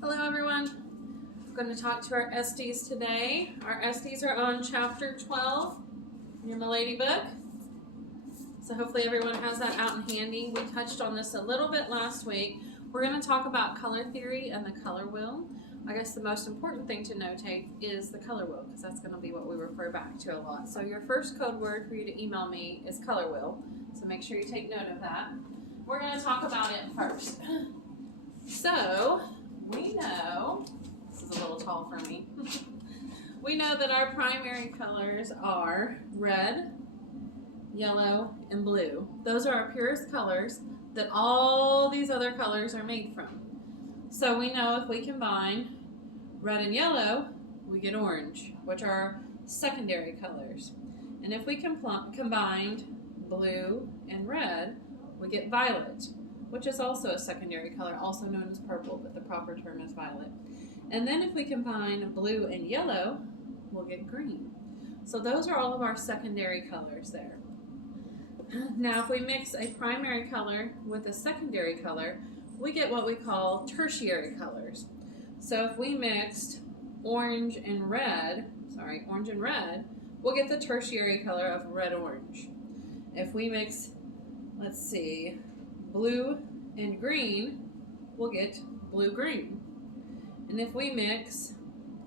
Hello everyone. I'm going to talk to our esties today. Our esties are on chapter 12 in your Milady book. So hopefully everyone has that out in handy. We touched on this a little bit last week. We're going to talk about color theory and the color wheel. I guess the most important thing to notate is the color wheel, because that's going to be what we refer back to a lot. So your first code word for you to email me is color wheel. So make sure you take note of that. We're going to talk about it first. So we know, this is a little tall for me, we know that our primary colors are red, yellow, and blue. Those are our purest colors that all these other colors are made from. So we know if we combine red and yellow, we get orange, which are secondary colors. And if we combined blue and red, we get violet, which is also a secondary color, also known as purple, but the proper term is violet. And then if we combine blue and yellow, we'll get green. So those are all of our secondary colors there. Now, if we mix a primary color with a secondary color, we get what we call tertiary colors. So if we mixed orange and red, we'll get the tertiary color of red-orange. If we mix, blue and green, we'll get blue-green. And if we mix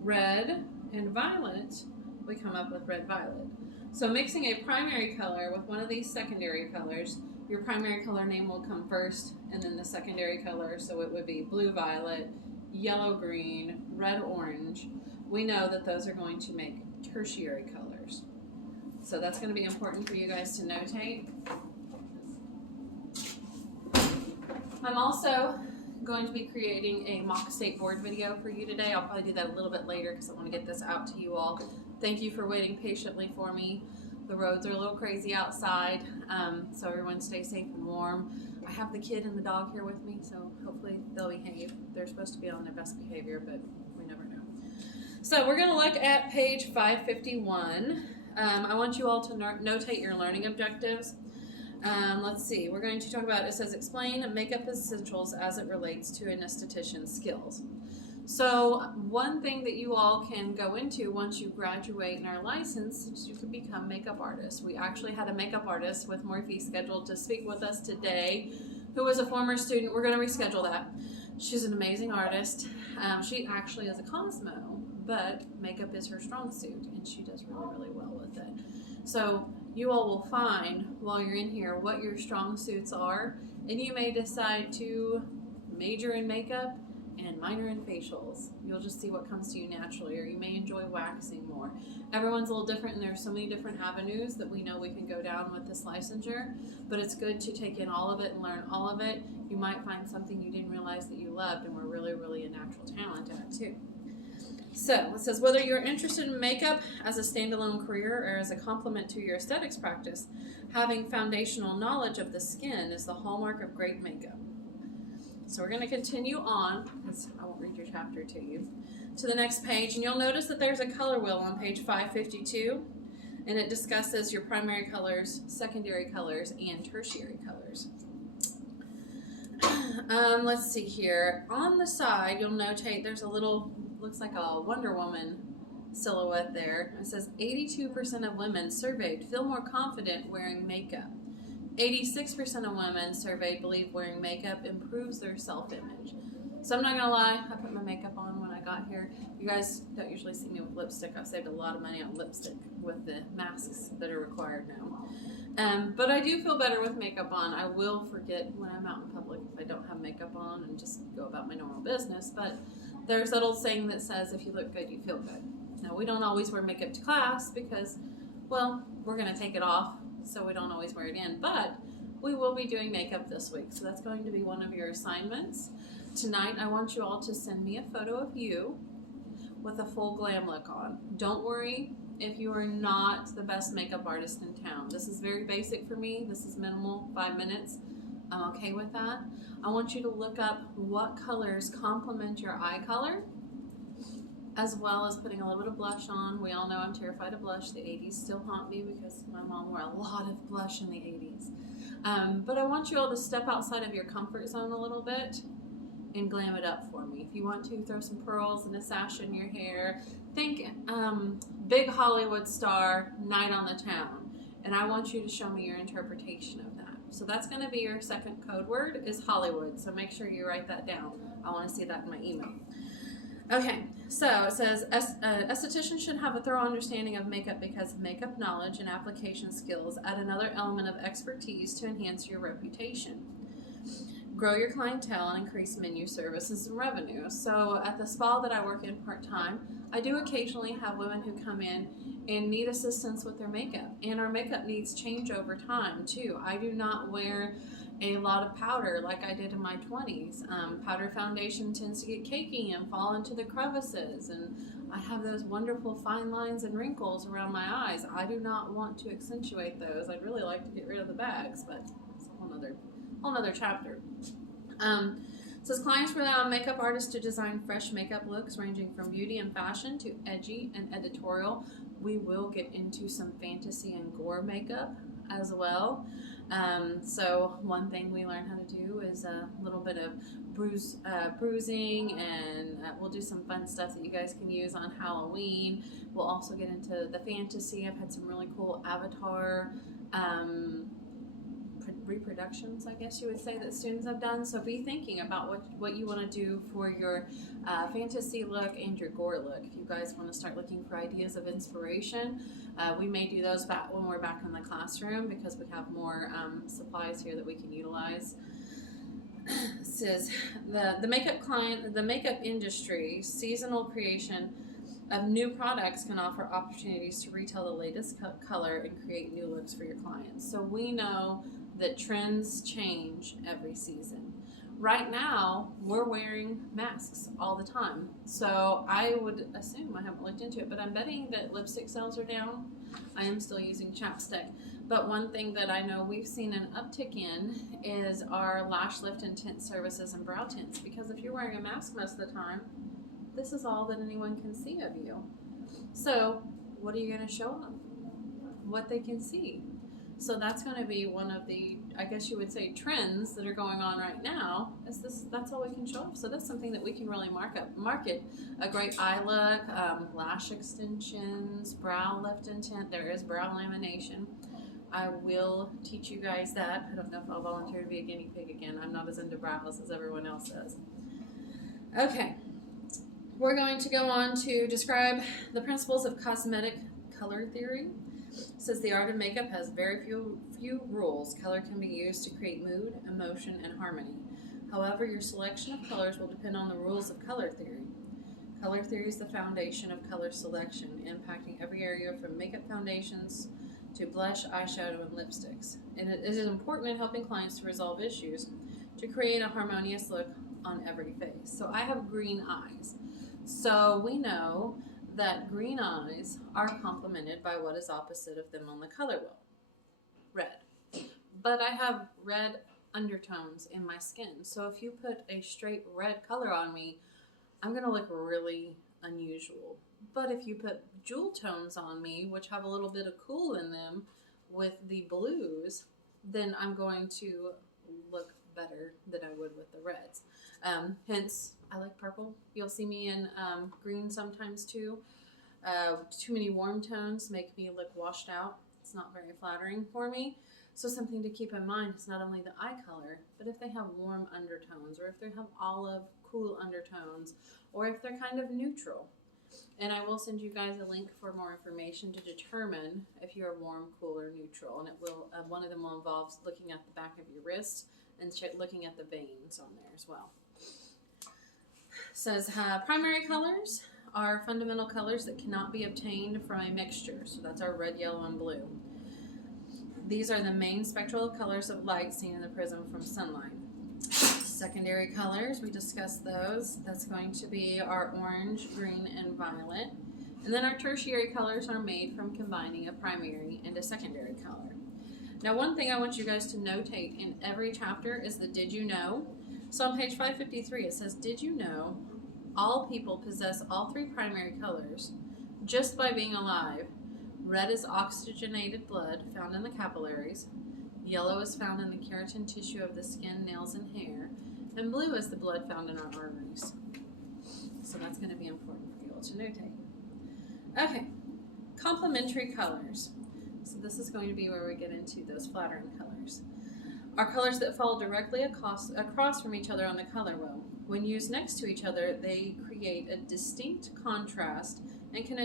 red and violet, we come up with red-violet. So mixing a primary color with one of these secondary colors, your primary color name will come first, and then the secondary color, so it would be blue-violet, yellow-green, red-orange. We know that those are going to make tertiary colors. So that's going to be important for you guys to notate. I'm also going to be creating a mock state board video for you today. I'll probably do that a little bit later because I want to get this out to you all. Thank you for waiting patiently for me. The roads are a little crazy outside, so everyone stay safe and warm. I have the kid and the dog here with me, so hopefully they'll behave. They're supposed to be on their best behavior, but we never know. So we're going to look at page 551. I want you all to notate your learning objectives. We're going to talk about, it says, explain makeup essentials as it relates to an esthetician's skills. So one thing that you all can go into once you graduate in our license is you can become makeup artists. We actually had a makeup artist with Morphe scheduled to speak with us today who was a former student. We're going to reschedule that. She's an amazing artist. She actually is a Cosmo, but makeup is her strong suit, and she does really, really well with it. So you all will find while you're in here what your strong suits are, and you may decide to major in makeup and minor in facials. You'll just see what comes to you naturally, or you may enjoy waxing more. Everyone's a little different, and there's so many different avenues that we know we can go down with this licensure, but it's good to take in all of it and learn all of it. You might find something you didn't realize that you loved and were really, really a natural talent at too. So it says, whether you're interested in makeup as a standalone career or as a complement to your aesthetics practice, having foundational knowledge of the skin is the hallmark of great makeup. So we're going to continue on, because I won't read your chapter to you, to the next page, and you'll notice that there's a color wheel on page 552, and it discusses your primary colors, secondary colors, and tertiary colors. Let's see here. On the side, you'll notate there's a little, looks like a Wonder Woman silhouette there. It says 82% of women surveyed feel more confident wearing makeup. 86% of women surveyed believe wearing makeup improves their self-image. So I'm not going to lie, I put my makeup on when I got here. You guys don't usually see me with lipstick. I've saved a lot of money on lipstick with the masks that are required now. But I do feel better with makeup on. I will forget when I'm out in public if I don't have makeup on and just go about my normal business. But there's that old saying that says, if you look good, you feel good. Now, we don't always wear makeup to class because, well, we're going to take it off, so we don't always wear it in. But we will be doing makeup this week, so that's going to be one of your assignments. Tonight, I want you all to send me a photo of you with a full glam look on. Don't worry if you are not the best makeup artist in town. This is very basic for me. This is minimal, 5 minutes. I'm okay with that. I want you to look up what colors complement your eye color, as well as putting a little bit of blush on. We all know I'm terrified of blush. The 80s still haunt me because my mom wore a lot of blush in the 80s. But I want you all to step outside of your comfort zone a little bit and glam it up for me. If you want to, throw some pearls and a sash in your hair. Think big Hollywood star, night on the town. And I want you to show me your interpretation of that. So that's going to be your second code word is Hollywood. So make sure you write that down. I want to see that in my email. Okay, so it says, estheticians should have a thorough understanding of makeup because makeup knowledge and application skills add another element of expertise to enhance your reputation. Grow your clientele and increase menu services and revenue. So at the spa that I work in part-time, I do occasionally have women who come in and need assistance with their makeup. And our makeup needs change over time too. I do not wear a lot of powder like I did in my 20s. Powder foundation tends to get cakey and fall into the crevices, and I have those wonderful fine lines and wrinkles around my eyes. I do not want to accentuate those. I'd really like to get rid of the bags, but it's a whole nother chapter. It says clients rely on makeup artists to design fresh makeup looks ranging from beauty and fashion to edgy and editorial. We will get into some fantasy and gore makeup as well. So one thing we learn how to do is a little bit of bruising, and we'll do some fun stuff that you guys can use on Halloween. We'll also get into the fantasy. I've had some really cool Avatar reproductions, I guess you would say, that students have done. So be thinking about what you want to do for your fantasy look and your gore look. If you guys want to start looking for ideas of inspiration, we may do those back when we're back in the classroom because we have more supplies here that we can utilize. It says the makeup industry seasonal creation of new products can offer opportunities to retell the latest color and create new looks for your clients. So we know that trends change every season. Right now, we're wearing masks all the time. So I would assume, I haven't looked into it, but I'm betting that lipstick sales are down. I am still using chapstick. But one thing that I know we've seen an uptick in is our lash lift and tint services and brow tints. Because if you're wearing a mask most of the time, this is all that anyone can see of you. So what are you going to show them? What they can see. So that's going to be one of the, I guess you would say, trends that are going on right now. That's all we can show off. So that's something that we can really market. A great eye look, lash extensions, brow lift and tint. There is brow lamination. I will teach you guys that. I don't know if I'll volunteer to be a guinea pig again. I'm not as into brows as everyone else is. Okay. We're going to go on to describe the principles of cosmetic color theory. It says the art of makeup has very few rules. Color can be used to create mood, emotion, and harmony. However, your selection of colors will depend on the rules of color theory. Color theory is the foundation of color selection, impacting every area from makeup foundations to blush, eyeshadow, and lipsticks. And it is important in helping clients to resolve issues to create a harmonious look on every face. So I have green eyes. So we know that green eyes are complemented by what is opposite of them on the color wheel, red. But I have red undertones in my skin. So if you put a straight red color on me, I'm going to look really unusual. But if you put jewel tones on me, which have a little bit of cool in them with the blues, then I'm going to look better than I would with the reds. Hence, I like purple. You'll see me in green sometimes too. Too many warm tones make me look washed out. It's not very flattering for me. So something to keep in mind is not only the eye color, but if they have warm undertones, or if they have olive, cool undertones, or if they're kind of neutral. And I will send you guys a link for more information to determine if you're warm, cool, or neutral. And it will one of them will involve looking at the back of your wrist and looking at the veins on there as well. It says primary colors are fundamental colors that cannot be obtained from a mixture. So that's our red, yellow, and blue. These are the main spectral colors of light seen in the prism from sunlight. Secondary colors, we discussed those. That's going to be our orange, green, and violet. And then our tertiary colors are made from combining a primary and a secondary color. Now, one thing I want you guys to notate in every chapter is the did you know. So on page 553, it says, did you know all people possess all three primary colors just by being alive? Red is oxygenated blood found in the capillaries. Yellow is found in the keratin tissue of the skin, nails, and hair. And blue is the blood found in our arteries. So that's going to be important for you all to notate. Okay, complementary colors. So this is going to be where we get into those flattering colors. Are colors that fall directly across from each other on the color wheel. When used next to each other, they create a distinct contrast and can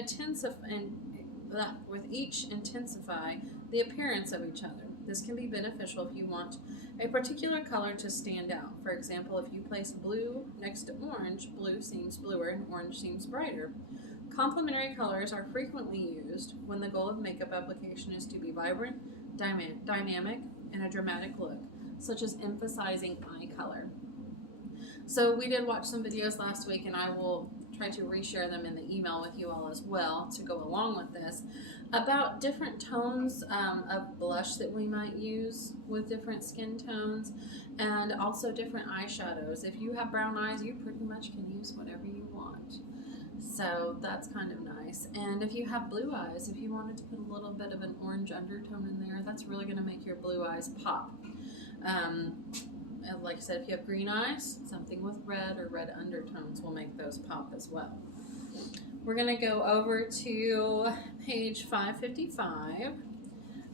with each intensify the appearance of each other. This can be beneficial if you want a particular color to stand out. For example, if you place blue next to orange, blue seems bluer and orange seems brighter. Complementary colors are frequently used when the goal of makeup application is to be vibrant, dynamic, and a dramatic look, such as emphasizing eye color. So we did watch some videos last week, and I will try to reshare them in the email with you all as well to go along with this, about different tones of blush that we might use with different skin tones, and also different eyeshadows. If you have brown eyes, you pretty much can use whatever you want. So that's kind of nice. And if you have blue eyes, if you wanted to put a little bit of an orange undertone in there, that's really going to make your blue eyes pop. Like I said, if you have green eyes, something with red or red undertones will make those pop as well. We're going to go over to page 555.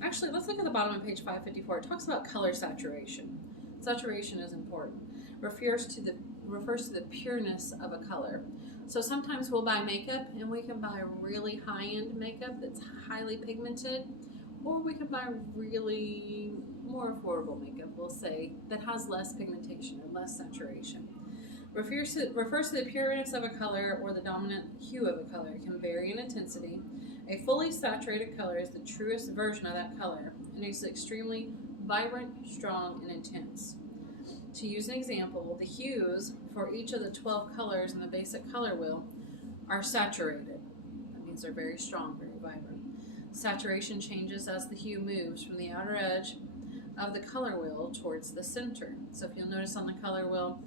Actually, let's look at the bottom of page 554. It talks about color saturation. Saturation is important. Refers to the pureness of a color. So sometimes we'll buy makeup, and we can buy really high-end makeup that's highly pigmented, or we can buy really more affordable makeup, we'll say, that has less pigmentation and less saturation. Refers to the pureness of a color or the dominant hue of a color. It can vary in intensity. A fully saturated color is the truest version of that color, and it's extremely vibrant, strong, and intense. To use an example, the hues for each of the 12 colors in the basic color wheel are saturated. That means they're very strong, very vibrant. Saturation changes as the hue moves from the outer edge of the color wheel towards the center. So if you'll notice on the color wheel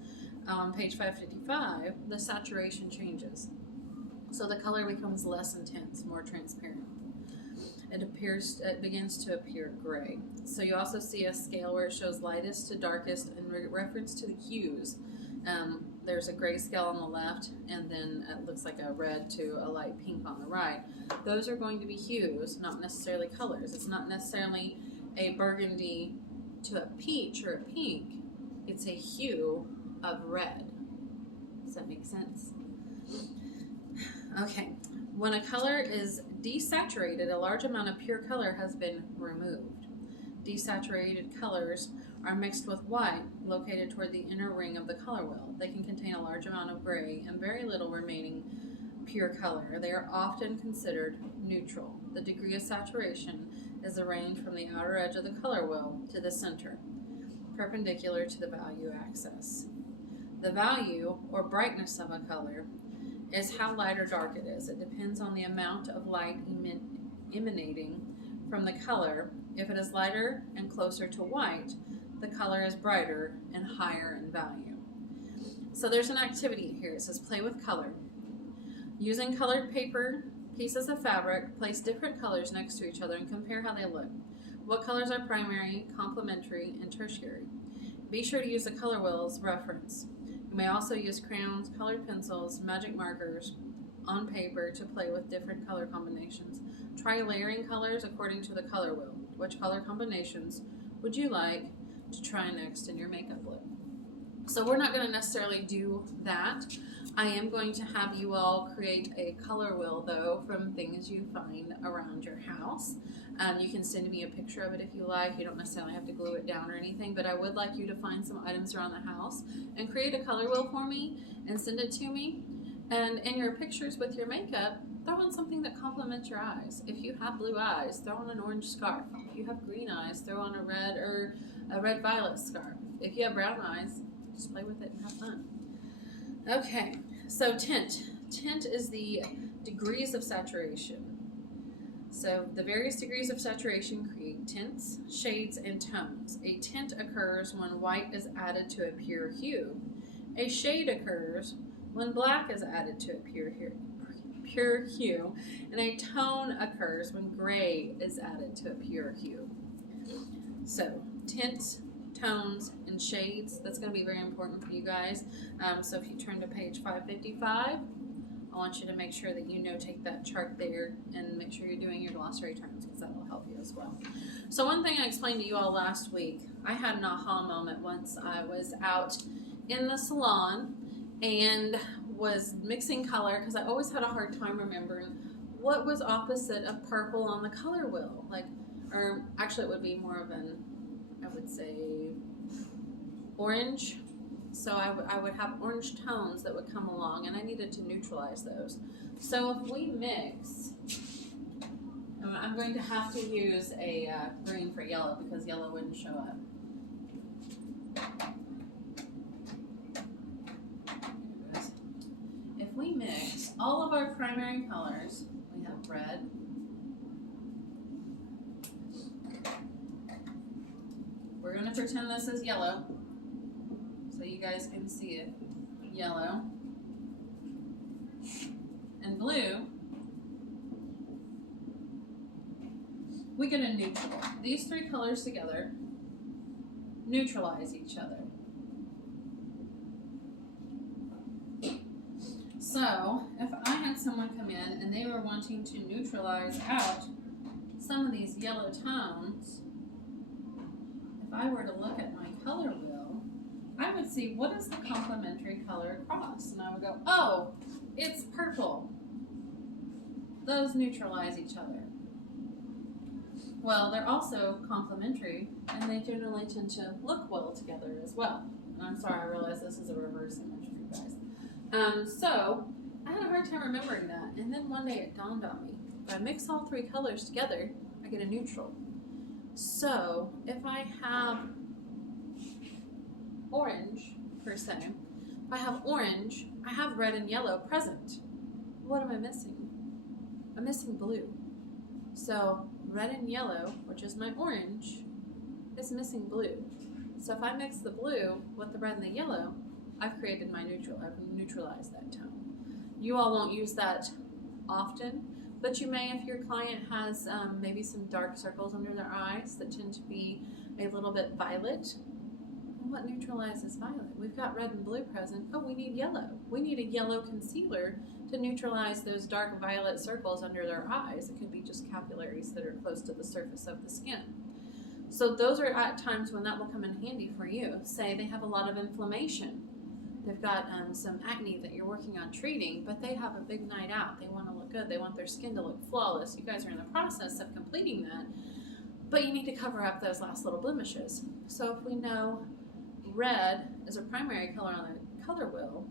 on page 555, the saturation changes. So the color becomes less intense, more transparent. It begins to appear gray. So you also see a scale where it shows lightest to darkest in reference to the hues. There's a gray scale on the left, and then it looks like a red to a light pink on the right. Those are going to be hues, not necessarily colors. It's not necessarily a burgundy to a peach or a pink. It's a hue of red. Does that make sense? Okay. When a color is desaturated, a large amount of pure color has been removed. Desaturated colors are mixed with white, located toward the inner ring of the color wheel. They can contain a large amount of gray and very little remaining pure color. They are often considered neutral. The degree of saturation is the range from the outer edge of the color wheel to the center, perpendicular to the value axis. The value, or brightness of a color, is how light or dark it is. It depends on the amount of light emanating from the color. If it is lighter and closer to white, the color is brighter and higher in value. So there's an activity here. It says play with color. Using colored paper, pieces of fabric, place different colors next to each other and compare how they look. What colors are primary, complementary, and tertiary? Be sure to use the color wheel as reference. You may also use crayons, colored pencils, magic markers on paper to play with different color combinations. Try layering colors according to the color wheel. Which color combinations would you like to try next in your makeup look? So we're not going to necessarily do that. I am going to have you all create a color wheel, though, from things you find around your house. You can send me a picture of it if you like. You don't necessarily have to glue it down or anything, but I would like you to find some items around the house and create a color wheel for me and send it to me. And in your pictures with your makeup, throw in something that complements your eyes. If you have blue eyes, throw on an orange scarf. If you have green eyes, throw on a red or a red-violet scarf. If you have brown eyes, just play with it and have fun. Okay, so tint. Tint is the degrees of saturation. So the various degrees of saturation create tints, shades, and tones. A tint occurs when white is added to a pure hue. A shade occurs when black is added to a pure hue. And a tone occurs when gray is added to a pure hue. So tint, tones and shades. That's going to be very important for you guys. So if you turn to page 555, I want you to make sure that you notate that chart there and make sure you're doing your glossary terms, because that will help you as well. So one thing I explained to you all last week, I had an aha moment once I was out in the salon and was mixing color, because I always had a hard time remembering what was opposite of purple on the color wheel. Like, or actually it would be more of an, I would say, orange. So I would have orange tones that would come along, and I needed to neutralize those. So if we mix, I'm going to have to use a green for yellow because yellow wouldn't show up. If we mix all of our primary colors, we have red, we're going to pretend this is yellow so you guys can see it. Yellow and blue, we get a neutral. These three colors together neutralize each other. So if I had someone come in and they were wanting to neutralize out some of these yellow tones, if I were to look at my color wheel, I would see what is the complementary color across, and I would go, oh, it's purple. Those neutralize each other. Well, they're also complementary, and they generally tend to look well together as well. And I'm sorry, I realize this is a reverse image for you guys. So I had a hard time remembering that, and then one day it dawned on me. If I mix all three colors together, I get a neutral. So if I have orange, per se, if I have orange, I have red and yellow present. What am I missing? I'm missing blue. So red and yellow, which is my orange, is missing blue. So if I mix the blue with the red and the yellow, I've created my neutral. I've neutralized that tone. You all won't use that often, but you may if your client has maybe some dark circles under their eyes that tend to be a little bit violet. And what neutralizes violet? We've got red and blue present. Oh, we need yellow. We need a yellow concealer to neutralize those dark violet circles under their eyes. It could be just capillaries that are close to the surface of the skin. So those are at times when that will come in handy for you. Say they have a lot of inflammation. They've got some acne that you're working on treating, but they have a big night out. They want to look good. They want their skin to look flawless. You guys are in the process of completing that, but you need to cover up those last little blemishes. So if we know red is a primary color on the color wheel,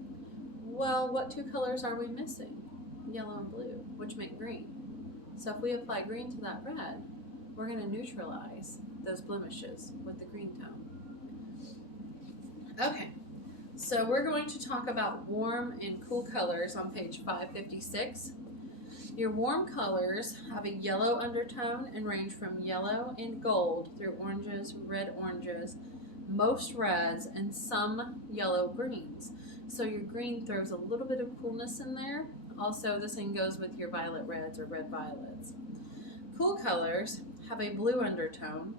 well, what two colors are we missing? Yellow and blue, which make green. So if we apply green to that red, we're going to neutralize those blemishes with the green tone. Okay, so we're going to talk about warm and cool colors on page 556. Your warm colors have a yellow undertone and range from yellow and gold through oranges, red oranges, most reds, and some yellow greens. So your green throws a little bit of coolness in there. Also, the same goes with your violet reds or red violets. Cool colors have a blue undertone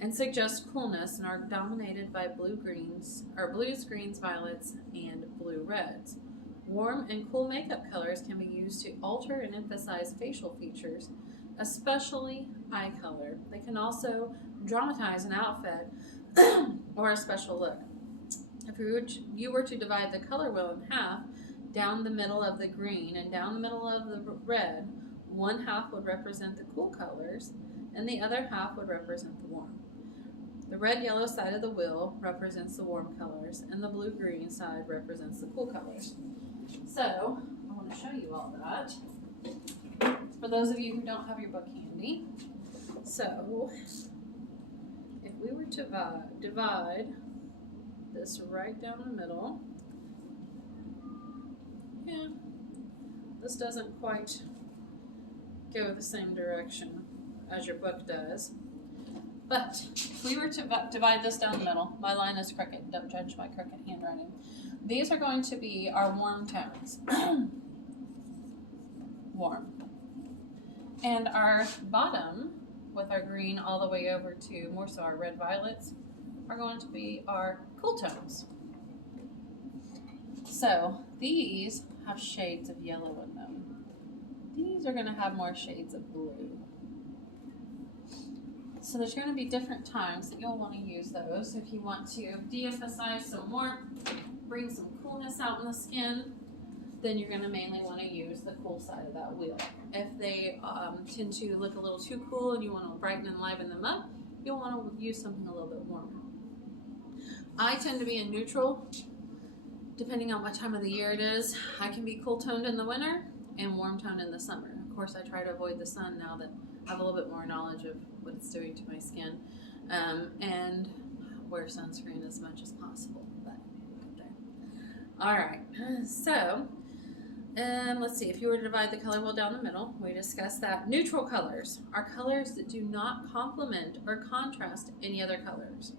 and suggest coolness and are dominated by blue greens, or blues, greens, violets, and blue reds. Warm and cool makeup colors can be used to alter and emphasize facial features, especially eye color. They can also dramatize an outfit or a special look. If you were to divide the color wheel in half, down the middle of the green and down the middle of the red, one half would represent the cool colors and the other half would represent the warm. The red-yellow side of the wheel represents the warm colors and the blue-green side represents the cool colors. So, I want to show you all that for those of you who don't have your book handy. So, if we were to divide this right down the middle, yeah, this doesn't quite go the same direction as your book does. But if we were to divide this down the middle, my line is crooked, don't judge my crooked handwriting. These are going to be our warm tones. Warm. And our bottom, with our green all the way over to more so our red violets, are going to be our cool tones. So these have shades of yellow in them. These are going to have more shades of blue. So there's going to be different times that you'll want to use those. If you want to de-emphasize some warmth, bring some coolness out in the skin, then you're going to mainly want to use the cool side of that wheel. If they tend to look a little too cool and you want to brighten and liven them up, you'll want to use something a little bit warmer. I tend to be in neutral, depending on what time of the year it is. I can be cool toned in the winter and warm toned in the summer. Of course, I try to avoid the sun now that I have a little bit more knowledge of what it's doing to my skin, and wear sunscreen as much as possible. But okay. All right, so let's see. If you were to divide the color wheel down the middle, we discussed that neutral colors are colors that do not complement or contrast any other colors.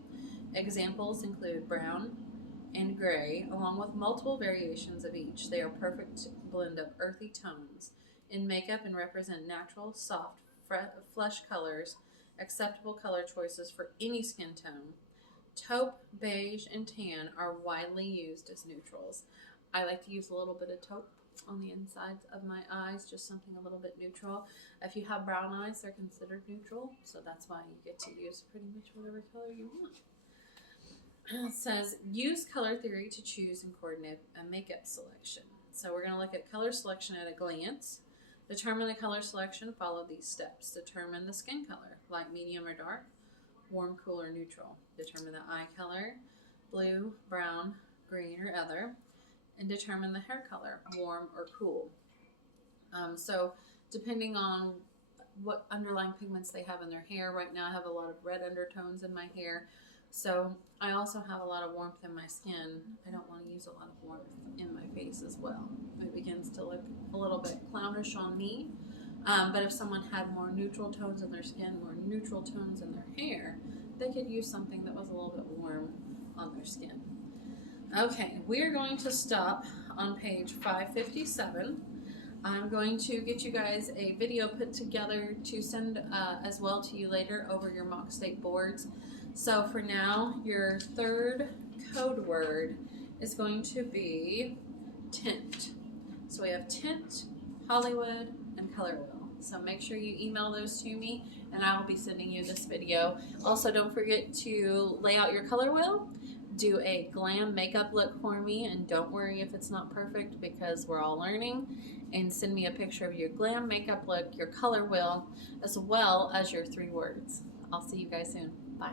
Examples include brown and gray, along with multiple variations of each. They are a perfect blend of earthy tones in makeup and represent natural, soft, flesh colors, acceptable color choices for any skin tone. Taupe, beige, and tan are widely used as neutrals. I like to use a little bit of taupe on the insides of my eyes, just something a little bit neutral. If you have brown eyes, they're considered neutral, so that's why you get to use pretty much whatever color you want. It says, use color theory to choose and coordinate a makeup selection. So we're going to look at color selection at a glance. Determine the color selection, follow these steps. Determine the skin color, light, medium, or dark, warm, cool, or neutral. Determine the eye color, blue, brown, green, or other. And determine the hair color, warm or cool. So depending on what underlying pigments they have in their hair, right now I have a lot of red undertones in my hair. So I also have a lot of warmth in my skin. I don't want to use a lot of warmth in my face as well. It begins to look a little bit clownish on me. But if someone had more neutral tones in their skin, more neutral tones in their hair, they could use something that was a little bit warm on their skin. Okay, we are going to stop on page 557. I'm going to get you guys a video put together to send as well to you later over your mock state boards. So for now, your third code word is going to be tint. So we have tint, Hollywood, and color wheel. So make sure you email those to me and I will be sending you this video. Also, don't forget to lay out your color wheel, do a glam makeup look for me, and don't worry if it's not perfect because we're all learning, and send me a picture of your glam makeup look, your color wheel, as well as your 3 words. I'll see you guys soon. Bye.